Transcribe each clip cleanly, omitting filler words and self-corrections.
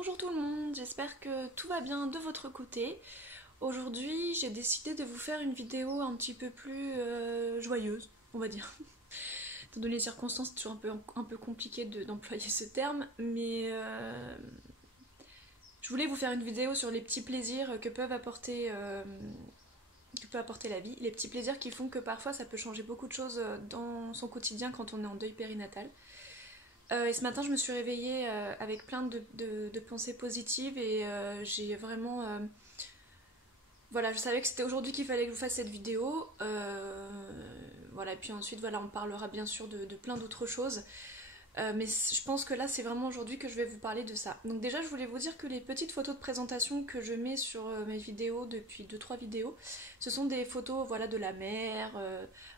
Bonjour tout le monde, j'espère que tout va bien de votre côté. Aujourd'hui j'ai décidé de vous faire une vidéo un petit peu plus joyeuse, on va dire. Étant donné les circonstances, c'est toujours un peu compliqué d'employer ce terme, mais je voulais vous faire une vidéo sur les petits plaisirs que peut apporter la vie, les petits plaisirs qui font que parfois ça peut changer beaucoup de choses dans son quotidien quand on est en deuil périnatal. Et ce matin, je me suis réveillée avec plein de pensées positives et j'ai vraiment... voilà, je savais que c'était aujourd'hui qu'il fallait que je vous fasse cette vidéo. Voilà, et puis ensuite, voilà, on parlera bien sûr de plein d'autres choses. Mais je pense que là, c'est vraiment aujourd'hui que je vais vous parler de ça. Donc déjà, je voulais vous dire que les petites photos de présentation que je mets sur mes vidéos depuis 2-3 vidéos, ce sont des photos voilà, de la mer,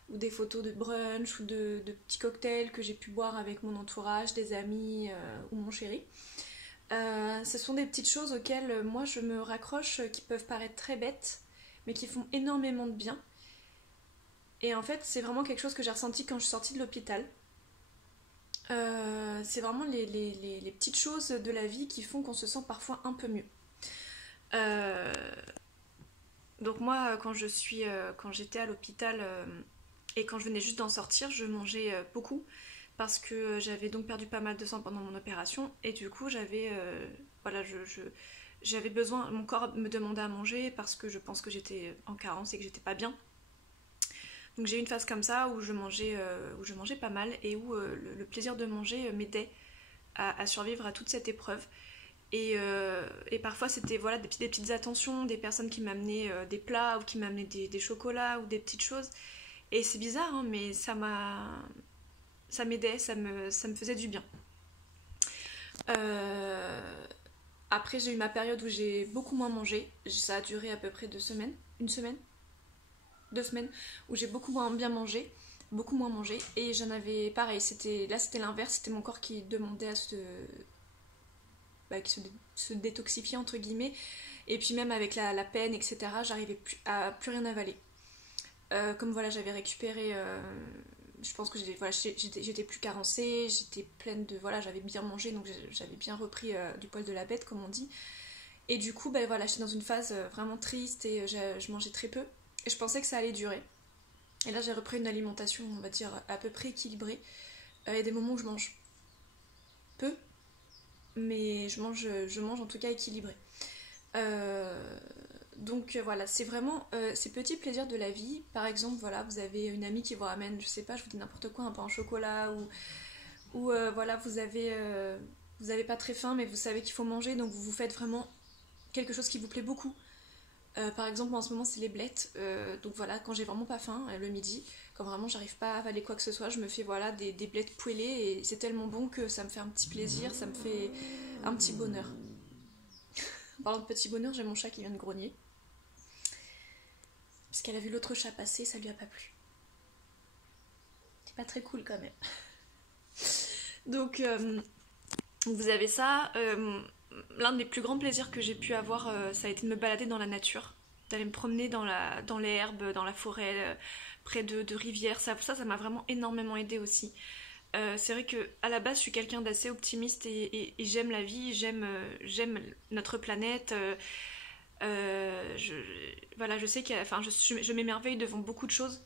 ou des photos de brunch, ou de petits cocktails que j'ai pu boire avec mon entourage, des amis ou mon chéri. Ce sont des petites choses auxquelles moi je me raccroche, qui peuvent paraître très bêtes, mais qui font énormément de bien. Et en fait, c'est vraiment quelque chose que j'ai ressenti quand je suis sortie de l'hôpital. C'est vraiment les petites choses de la vie qui font qu'on se sent parfois un peu mieux. Donc moi, quand j'étais à l'hôpital et quand je venais juste d'en sortir, je mangeais beaucoup parce que j'avais donc perdu pas mal de sang pendant mon opération et du coup voilà, j'avais besoin, mon corps me demandait à manger parce que je pense que j'étais en carence et que j'étais pas bien. Donc j'ai eu une phase comme ça où je mangeais pas mal et où le plaisir de manger m'aidait à survivre à toute cette épreuve. Et parfois c'était voilà, des petites attentions, des personnes qui m'amenaient des plats ou qui m'amenaient des chocolats ou des petites choses. Et c'est bizarre, hein, mais ça m'aidait, ça me faisait du bien. Après j'ai eu ma période où j'ai beaucoup moins mangé, ça a duré à peu près 2 semaines, une semaine 2 semaines où j'ai beaucoup moins bien mangé, beaucoup moins mangé, et j'en avais pareil, c'était l'inverse, c'était mon corps qui demandait à se détoxifier entre guillemets, et puis même avec la peine, etc., j'arrivais à plus rien avaler. Comme voilà, j'avais récupéré, je pense que j'étais plus carencée, j'étais pleine de, voilà, j'avais bien mangé, donc j'avais bien repris du poil de la bête comme on dit, et du coup ben voilà, j'étais dans une phase vraiment triste et je mangeais très peu. Et je pensais que ça allait durer. Et là, j'ai repris une alimentation, on va dire, à peu près équilibrée. Il y a des moments où je mange peu, mais je mange en tout cas équilibré. Donc voilà, c'est vraiment ces petits plaisirs de la vie. Par exemple, voilà, vous avez une amie qui vous ramène, je sais pas, je vous dis n'importe quoi, un pain au chocolat, ou voilà, vous avez pas très faim, mais vous savez qu'il faut manger, donc vous vous faites vraiment quelque chose qui vous plaît beaucoup. Par exemple, moi en ce moment c'est les blettes, donc voilà, quand j'ai vraiment pas faim, le midi, quand vraiment j'arrive pas à avaler quoi que ce soit, je me fais voilà des blettes poêlées et c'est tellement bon que ça me fait un petit plaisir, ça me fait un petit bonheur. En parlant de petit bonheur, j'ai mon chat qui vient de grogner. Parce qu'elle a vu l'autre chat passer, ça lui a pas plu. C'est pas très cool quand même. Donc vous avez ça. L'un des plus grands plaisirs que j'ai pu avoir, ça a été de me balader dans la nature, d'aller me promener dans l'herbe, dans la forêt, près de rivières. Ça m'a vraiment énormément aidé aussi. C'est vrai que à la base, je suis quelqu'un d'assez optimiste et j'aime la vie, j'aime notre planète. Voilà, je sais je m'émerveille devant beaucoup de choses.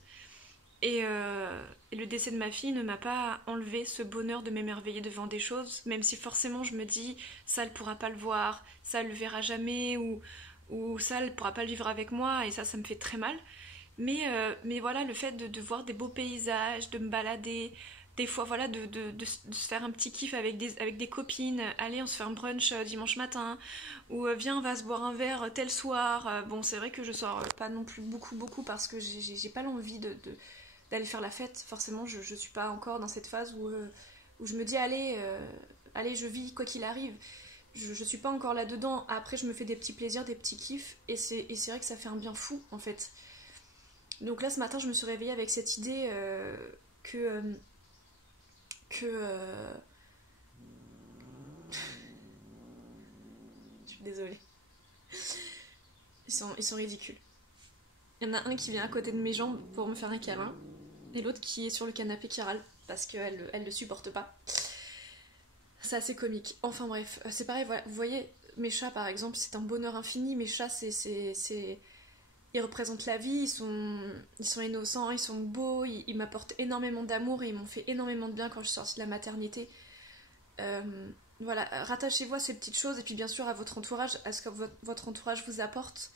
Et le décès de ma fille ne m'a pas enlevé ce bonheur de m'émerveiller devant des choses, même si forcément je me dis ça elle pourra pas le voir, ça elle le verra jamais, ou ça elle pourra pas le vivre avec moi, et ça me fait très mal. Mais voilà, le fait de voir des beaux paysages, de me balader, des fois voilà, de se faire un petit kiff avec des copines, allez on se fait un brunch dimanche matin, ou viens on va se boire un verre tel soir. Bon, c'est vrai que je sors pas non plus beaucoup parce que j'ai pas l'envie d'aller faire la fête. Forcément, je suis pas encore dans cette phase où je me dis allez, je vis quoi qu'il arrive. Je suis pas encore là-dedans. Après, je me fais des petits plaisirs, des petits kiffs, et c'est vrai que ça fait un bien fou en fait. Donc là, ce matin, je me suis réveillée avec cette idée que je suis désolée. Ils sont ridicules. Il y en a un qui vient à côté de mes jambes pour me faire un câlin, et l'autre qui est sur le canapé qui râle parce qu'elle le supporte pas. C'est assez comique. Enfin bref, c'est pareil, voilà, vous voyez, mes chats par exemple, c'est un bonheur infini. Mes chats, ils représentent la vie, ils sont innocents, ils sont beaux, ils m'apportent énormément d'amour et ils m'ont fait énormément de bien quand je suis sortie de la maternité. Voilà, rattachez-vous à ces petites choses et puis bien sûr à votre entourage, à ce que votre entourage vous apporte.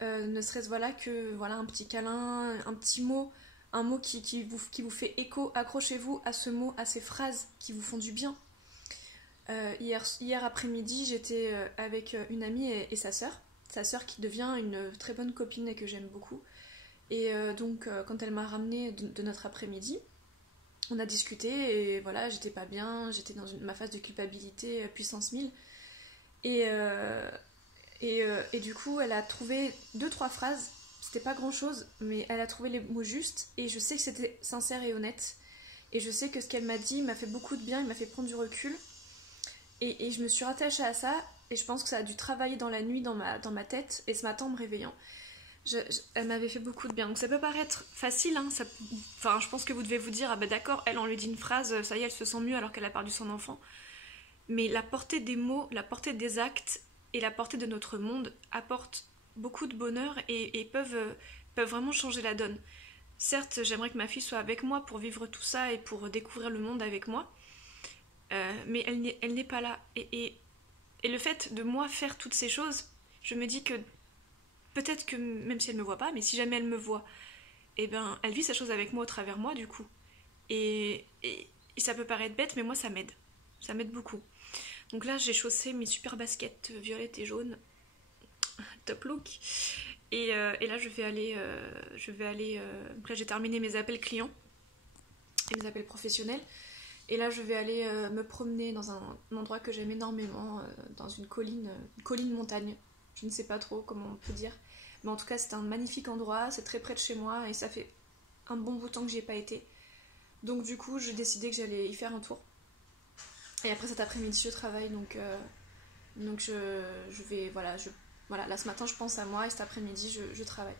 Ne serait-ce voilà que voilà, un petit câlin, un petit mot, un mot qui vous fait écho. Accrochez-vous à ce mot, à ces phrases qui vous font du bien. Hier après-midi, j'étais avec une amie et sa sœur qui devient une très bonne copine et que j'aime beaucoup. Et donc, quand elle m'a ramenée de notre après-midi, on a discuté et voilà, j'étais pas bien, j'étais dans ma phase de culpabilité puissance 1000. Et, et du coup, elle a trouvé deux, trois phrases, c'était pas grand chose, mais elle a trouvé les mots justes et je sais que c'était sincère et honnête. Et je sais que ce qu'elle m'a dit m'a fait beaucoup de bien, il m'a fait prendre du recul. Et je me suis rattachée à ça et je pense que ça a dû travailler dans la nuit dans ma tête et ce matin en me réveillant. Elle m'avait fait beaucoup de bien. Donc ça peut paraître facile, hein, enfin, je pense que vous devez vous dire, ah ben d'accord, elle on lui dit une phrase, ça y est, elle se sent mieux alors qu'elle a perdu son enfant. Mais la portée des mots, la portée des actes et la portée de notre monde apportent beaucoup de bonheur et peuvent vraiment changer la donne. Certes, j'aimerais que ma fille soit avec moi pour vivre tout ça et pour découvrir le monde avec moi, mais elle n'est pas là. Et le fait de moi faire toutes ces choses, je me dis que peut-être que même si elle me voit pas, mais si jamais elle me voit, eh ben elle vit sa chose avec moi au travers moi du coup. Et ça peut paraître bête, mais moi ça m'aide. Ça m'aide beaucoup. Donc là j'ai chaussé mes super baskets violettes et jaunes, top look. Et là je vais aller, donc là j'ai terminé mes appels clients et mes appels professionnels. Et là je vais aller me promener dans un endroit que j'aime énormément, dans une colline montagne. Je ne sais pas trop comment on peut dire. Mais en tout cas, c'est un magnifique endroit, c'est très près de chez moi et ça fait un bon bout de temps que j'y ai pas été. Donc du coup, j'ai décidé que j'allais y faire un tour. Et après cet après-midi, je travaille, donc je vais, voilà, là ce matin, je pense à moi et cet après-midi, je travaille.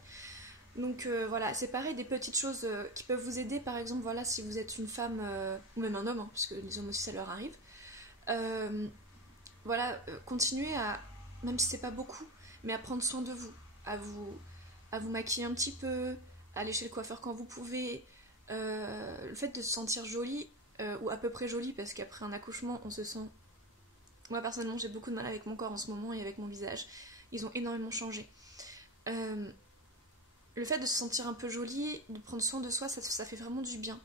Donc voilà, c'est pareil, des petites choses qui peuvent vous aider, par exemple, voilà, si vous êtes une femme, ou même un homme, hein, parce que les hommes aussi, ça leur arrive. Voilà, continuez à, même si c'est pas beaucoup, mais à prendre soin de vous, à vous maquiller un petit peu, à aller chez le coiffeur quand vous pouvez. Le fait de se sentir jolie, ou à peu près jolie, parce qu'après un accouchement, on se sent... Moi, personnellement, j'ai beaucoup de mal avec mon corps en ce moment et avec mon visage. Ils ont énormément changé. Le fait de se sentir un peu jolie, de prendre soin de soi, ça fait vraiment du bien.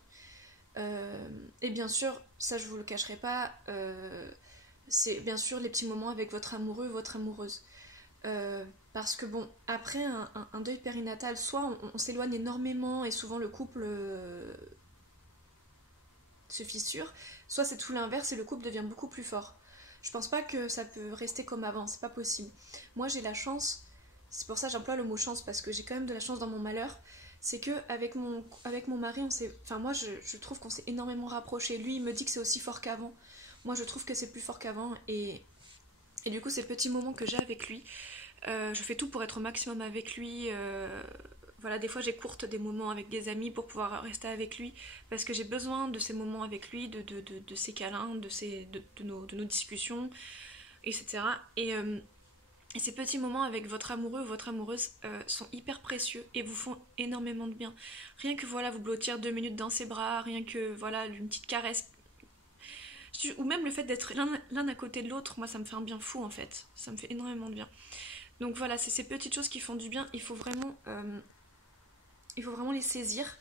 Et bien sûr, ça je vous le cacherai pas, c'est bien sûr les petits moments avec votre amoureux ou votre amoureuse. Parce que bon, après un deuil périnatal, soit on s'éloigne énormément et souvent le couple se fissure, soit c'est tout l'inverse et le couple devient beaucoup plus fort. Je pense pas que ça peut rester comme avant, c'est pas possible. Moi j'ai la chance, c'est pour ça que j'emploie le mot chance, parce que j'ai quand même de la chance dans mon malheur, c'est que avec mon mari, moi je trouve qu'on s'est énormément rapprochés. Lui il me dit que c'est aussi fort qu'avant, moi je trouve que c'est plus fort qu'avant et du coup ces petits moments que j'ai avec lui, je fais tout pour être au maximum avec lui. Voilà, des fois j'écourte des moments avec des amis pour pouvoir rester avec lui, parce que j'ai besoin de ces moments avec lui, de ces câlins, de nos discussions, etc. Et ces petits moments avec votre amoureux ou votre amoureuse sont hyper précieux et vous font énormément de bien. Rien que voilà, vous blottir 2 minutes dans ses bras, rien que voilà, une petite caresse, ou même le fait d'être l'un à côté de l'autre, moi ça me fait un bien fou en fait, ça me fait énormément de bien. Donc voilà, c'est ces petites choses qui font du bien, il faut vraiment les saisir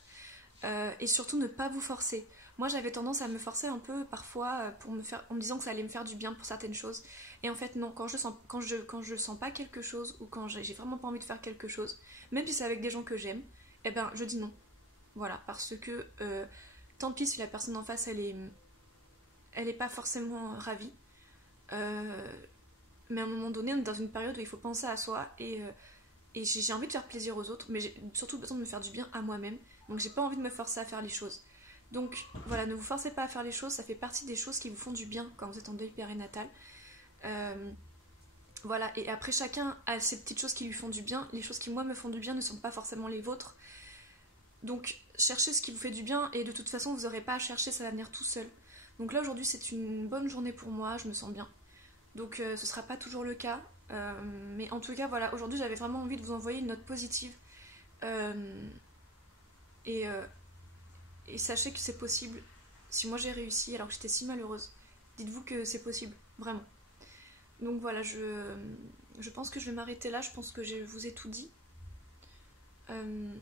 et surtout ne pas vous forcer. Moi j'avais tendance à me forcer un peu parfois en me disant que ça allait me faire du bien pour certaines choses. Et en fait non, quand je sens pas quelque chose ou quand j'ai vraiment pas envie de faire quelque chose, même si c'est avec des gens que j'aime, eh ben je dis non. Voilà, parce que tant pis si la personne en face elle est pas forcément ravie. Mais à un moment donné, on est dans une période où il faut penser à soi et j'ai envie de faire plaisir aux autres, mais j'ai surtout besoin de me faire du bien à moi-même. Donc j'ai pas envie de me forcer à faire les choses. Donc voilà, ne vous forcez pas à faire les choses, ça fait partie des choses qui vous font du bien quand vous êtes en deuil périnatal. Voilà, et après chacun a ses petites choses qui lui font du bien. Les choses qui moi me font du bien ne sont pas forcément les vôtres. Donc cherchez ce qui vous fait du bien et de toute façon vous n'aurez pas à chercher, ça va venir tout seul. Donc là aujourd'hui c'est une bonne journée pour moi, je me sens bien. Donc ce sera pas toujours le cas. Mais en tout cas voilà, aujourd'hui j'avais vraiment envie de vous envoyer une note positive. Euh, et, euh, et sachez que c'est possible. Si moi j'ai réussi alors que j'étais si malheureuse, dites-vous que c'est possible, vraiment. Donc voilà, je pense que je vais m'arrêter là, je pense que je vous ai tout dit. Euh,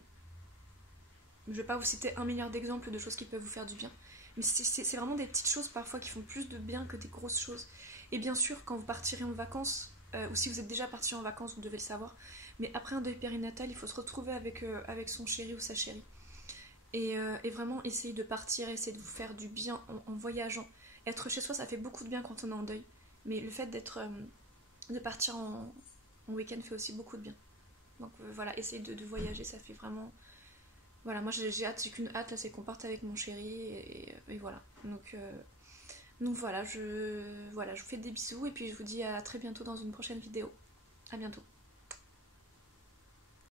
je vais pas vous citer un milliard d'exemples de choses qui peuvent vous faire du bien. Mais c'est vraiment des petites choses parfois qui font plus de bien que des grosses choses. Et bien sûr, quand vous partirez en vacances, ou si vous êtes déjà parti en vacances, vous devez le savoir, mais après un deuil périnatal, il faut se retrouver avec son chéri ou sa chérie. Et vraiment essayer de partir, essayer de vous faire du bien en voyageant. Être chez soi, ça fait beaucoup de bien quand on est en deuil. Mais le fait de partir en week-end fait aussi beaucoup de bien. Donc voilà, essayer de voyager, ça fait vraiment... Voilà, moi j'ai hâte, j'ai qu'une hâte, là, c'est qu'on parte avec mon chéri, et voilà. Donc voilà, je vous fais des bisous, et puis je vous dis à très bientôt dans une prochaine vidéo. À bientôt.